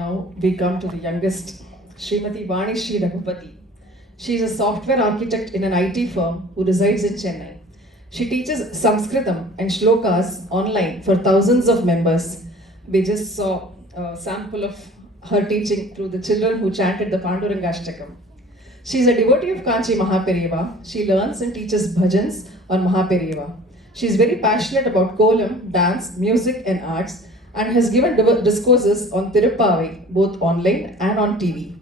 Now we come to the youngest, Srimati Vanishri Raghupati. She is a software architect in an IT firm who resides in Chennai. She teaches Sanskritam and shlokas online for thousands of members. We just saw a sample of her teaching through the children who chanted the Pandurangashtakam. She is a devotee of Kanchi Mahaperiyava. She learns and teaches bhajans on Mahaperiyava. She is very passionate about kolam, dance, music and arts and has given discourses on Tiruppavi both online and on TV.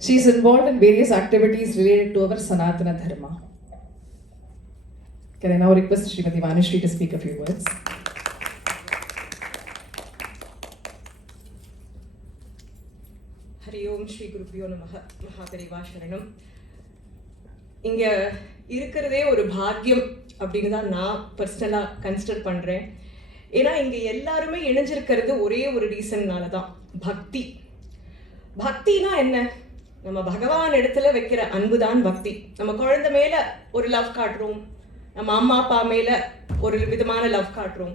She is involved in various activities related to our Sanatana Dharma. Can I now request Srimati Vanishri to speak a few words? Hari Om Shri Gurubhyo Namaha Mahaperiyava Sharanam. இங்க இருக்கிறதே ஒரு பாக்கியம் அப்படின்னு தான் நான் பர்சனலாக consider பண்ணுறேன். ஏன்னா இங்கே எல்லாருமே இணைஞ்சிருக்கிறது ஒரே ஒரு ரீசன்னால தான், பக்தி. பக்தினா என்ன? நம்ம பகவான் இடத்துல வைக்கிற அன்பு தான் பக்தி. நம்ம குழந்தை மேலே ஒரு லவ் காட்டுறோம், நம்ம அம்மா அப்பா மேலே ஒரு விதமான லவ் காட்டுறோம்.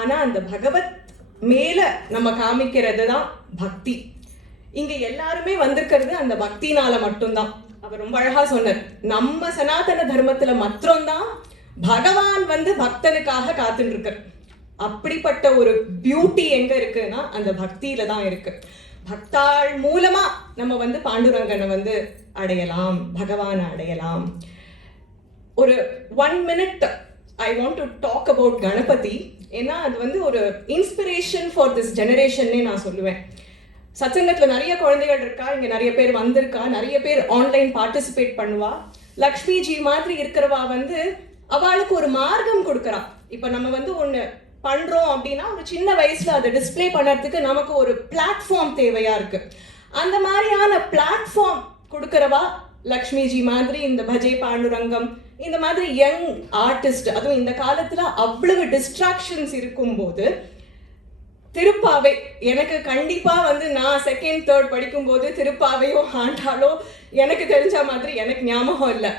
ஆனால் அந்த பகவத் மேலே நம்ம காமிக்கிறது தான் பக்தி. இங்கே எல்லாருமே வந்திருக்கிறது அந்த பக்தினால மட்டும்தான். அவர் ரொம்ப அழகா சொன்னார், நம்ம சனாதன தர்மத்துல மாத்திரம்தான் பகவான் வந்து பக்தனுக்காக காத்துட்டு இருக்கார். அப்படிப்பட்ட ஒரு பியூட்டி எங்க இருக்குன்னா அந்த பக்தியில தான் இருக்கு. பக்தாள் மூலமா நம்ம வந்து பாண்டுரங்கனை வந்து அடையலாம், பகவானை அடையலாம். ஒரு 1 minute I want to talk about Ganapati. ஏன்னா அது வந்து ஒரு இன்ஸ்பிரேஷன் ஃபார் திஸ் ஜெனரேஷன்னே நான் சொல்லுவேன். சத்சங்கத்தில் நிறைய குழந்தைகள் இருக்கா, இங்கே நிறைய பேர் வந்திருக்கா, நிறைய பேர் ஆன்லைன் பார்ட்டிசிபேட் பண்ணுவா. லக்ஷ்மிஜி மாதிரி இருக்கிறவா வந்து அவளுக்கு ஒரு மார்க்கம் கொடுக்குறா. இப்போ நம்ம வந்து ஒன்று பண்ணுறோம் அப்படின்னா ஒரு சின்ன வயசில் அதை டிஸ்பிளே பண்ணுறதுக்கு நமக்கு ஒரு பிளாட்ஃபார்ம் தேவையா இருக்கு. அந்த மாதிரியான பிளாட்ஃபார்ம் கொடுக்குறவா லக்ஷ்மிஜி மாதிரி, இந்த பஜே பாண்டுரங்கம், இந்த மாதிரி யங் ஆர்டிஸ்ட். அதுவும் இந்த காலத்தில் அவ்வளவு டிஸ்ட்ராக்ஷன்ஸ் இருக்கும்போது திருப்பாவை எனக்கு கண்டிப்பா வந்து நான் 2nd 3rd படிக்கும்போது திருப்பாவையோ ஆண்டாலோ எனக்கு தெரிஞ்ச மாதிரி எனக்கு ஞாபகம் இல்லை.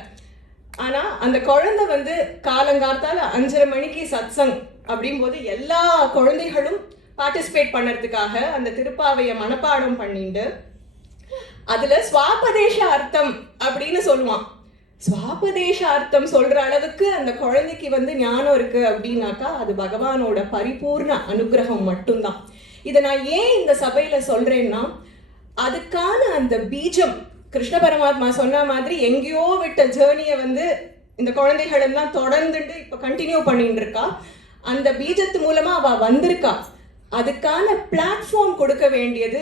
ஆனா அந்த குழந்தை வந்து காலங்காத்தால 5:30 மணிக்கு சத்சங் அப்படிங்கும்போது எல்லா குழந்தைகளும் பார்ட்டிசிபேட் பண்ணுறதுக்காக அந்த திருப்பாவையை மனப்பாடம் பண்ணிட்டு அதுல ஸ்வாபதேச அர்த்தம் அப்படின்னு சொல்லுவான். ஸ்வாபதேச அர்த்தம் சொல்ற அளவுக்கு அந்த குழந்தைக்கு வந்து ஞானம் இருக்கு அப்படின்னாக்கா அது பகவானோட பரிபூர்ண அனுகிரகம் மட்டும்தான். இதை நான் ஏன் இந்த சபையில சொல்றேன்னா, அதுக்கான அந்த பீஜம் கிருஷ்ண பரமாத்மா சொன்ன மாதிரி எங்கேயோ விட்ட ஜேர்னியை வந்து இந்த குழந்தைகள் எல்லாம் தொடர்ந்துட்டு இப்ப கண்டினியூ பண்ணிட்டு இருக்கா. அந்த பீஜத்து மூலமா அவ வந்திருக்கா. அதுக்கான பிளாட்ஃபார்ம் கொடுக்க வேண்டியது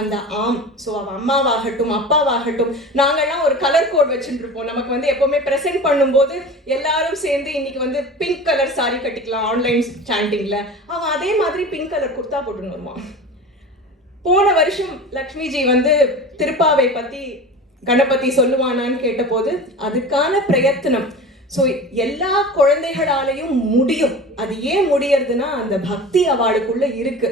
அந்த ஆம். ஸோ அவன் அம்மாவாகட்டும் அப்பாவாகட்டும், நாங்கள்லாம் ஒரு கலர் கோட் வச்சுட்டு இருப்போம். நமக்கு வந்து எப்போவுமே ப்ரெசென்ட் பண்ணும்போது எல்லாரும் சேர்ந்து இன்னைக்கு வந்து பிங்க் கலர் சாரி கட்டிக்கலாம் ஆன்லைன் சாண்டிங்கில். அவன் அதே மாதிரி பிங்க் கலர் குர்த்தா போட்டுன்னு வருவான். போன வருஷம் லக்ஷ்மிஜி வந்து திருப்பாவை பற்றி கணபதி சொல்லுவானான்னு கேட்டபோது அதுக்கான பிரயத்தனம். ஸோ எல்லா குழந்தைகளாலையும் முடியும். அது ஏன் முடியறதுன்னா அந்த பக்தி அவளுக்குள்ள இருக்கு.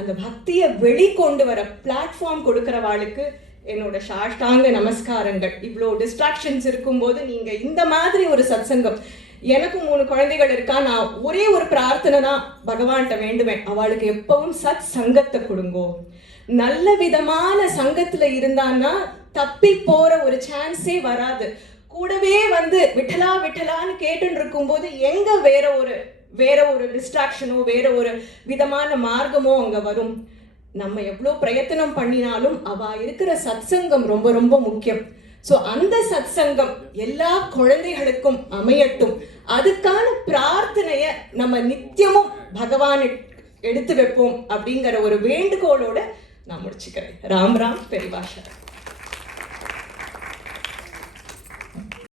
அந்த பக்தியை வெளிக்கொண்டு வர பிளாட்ஃபார்ம் கொடுக்குறவாளுக்கு என்னோட சாஷ்டாங்க நமஸ்காரங்கள். இவ்வளோ டிஸ்ட்ராக்ஷன்ஸ் இருக்கும்போது நீங்க இந்த மாதிரி ஒரு சத்சங்கம், எனக்கும் 3 குழந்தைகள் இருக்கா, நான் ஒரே ஒரு பிரார்த்தனை தான் பகவான்கிட்ட வேண்டுவேன், அவளுக்கு எப்பவும் சத் சங்கத்தை கொடுங்கோ. நல்ல விதமான சங்கத்துல இருந்தான்னா தப்பி போற ஒரு சான்ஸே வராது. கூடவே வந்து விட்டலா விட்டலான்னு கேட்டுன்னு இருக்கும்போது எங்க வேற ஒரு டிஸ்ட்ராக்ஷனோ வேற ஒரு விதமான மார்க்கமோ அங்க வரும். நம்ம எவ்வளோ பிரயத்தனம் பண்ணினாலும் அவ இருக்கிற சத்சங்கம் ரொம்ப ரொம்ப முக்கியம். ஸோ அந்த சத்சங்கம் எல்லா குழந்தைகளுக்கும் அமையட்டும். அதுக்கான பிரார்த்தனைய நம்ம நித்தியமும் பகவானை எடுத்து வைப்போம் அப்படிங்கிற ஒரு வேண்டுகோளோட நான் முடிச்சுக்கிறேன். ராம் ராம் பெரிவாஷா.